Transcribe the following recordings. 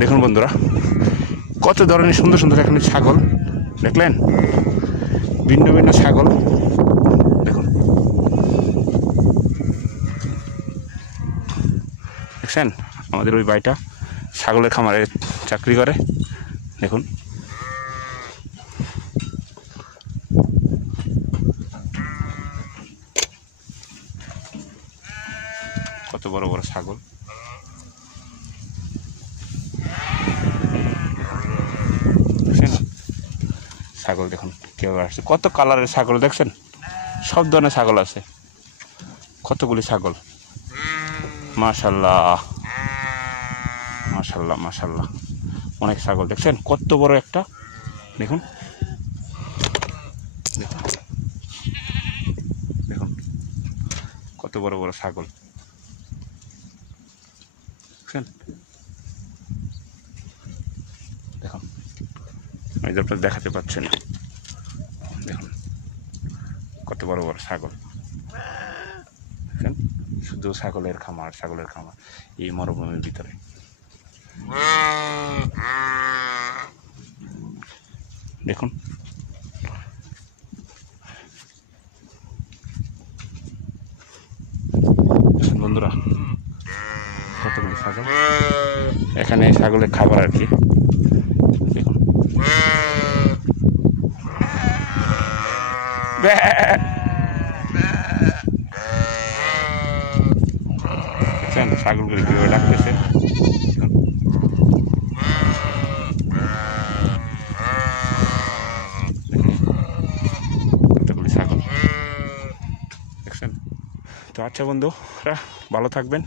দেখুন বন্ধুরা, কত ধরনের সুন্দর সুন্দর এখানে ছাগল দেখলেন, ভিন্ন ভিন্ন ছাগল। দেখুন দেখছেন, আমাদের ওই ভাইটা ছাগলের খামারে চাকরি করে। দেখুন কত বড় বড় ছাগল। ছাগল দেখুন কীভাবে আসছে, কত কালারের ছাগল দেখছেন, সব ধরনের ছাগল আছে, কতগুলি ছাগল। মাশাল্লাহ মাশাল্লাহ মাশাল্লাহ, অনেক ছাগল দেখছেন, কত বড় একটা। দেখুন দেখুন কত বড় বড় ছাগল দেখছেন। দেখুন আমি তো আপনার দেখাতে পাচ্ছি না। দেখুন কত বড় বড় ছাগল দেখছেন, শুধু ছাগলের খামার, ছাগলের খামার এই মরুভূমির ভিতরে। দেখুন বন্ধুরা, কতগুলি ছাগল এখানে, ছাগলের খাবার আর কি। দেখুন দেখছেন ছাগলগুলি কীভাবে ডাকতেছে। কতগুলি ছাগল দেখছেন। তো আচ্ছা বন্ধুরা, ভালো থাকবেন।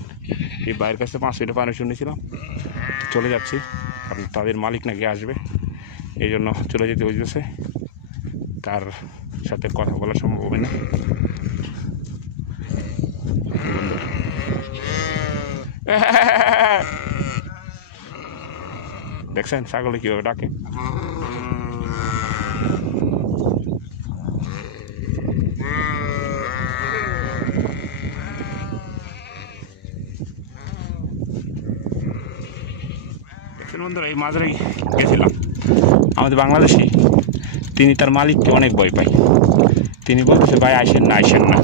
এই বাইরের কাছে 5 লিটার পানি শুনেছিলাম, চলে যাচ্ছি, কারণ তাদের মালিক নাকি আসবে, এই জন্য চলে যেতে হইতেছে। তার সাথে কথা বলা সম্ভব হবে না। দেখছেন ছাগলে কীভাবে ডাকে। বন্ধুরা, এই মাঝেই গেছিলাম, আমাদের বাংলাদেশি, তিনি তার মালিককে অনেক ভয় পায়। তিনি বলতেছে, ভাই আসেন না আসেন না,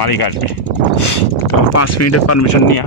মালিক আসবে। তো 5 মিনিটের পারমিশন নিয়ে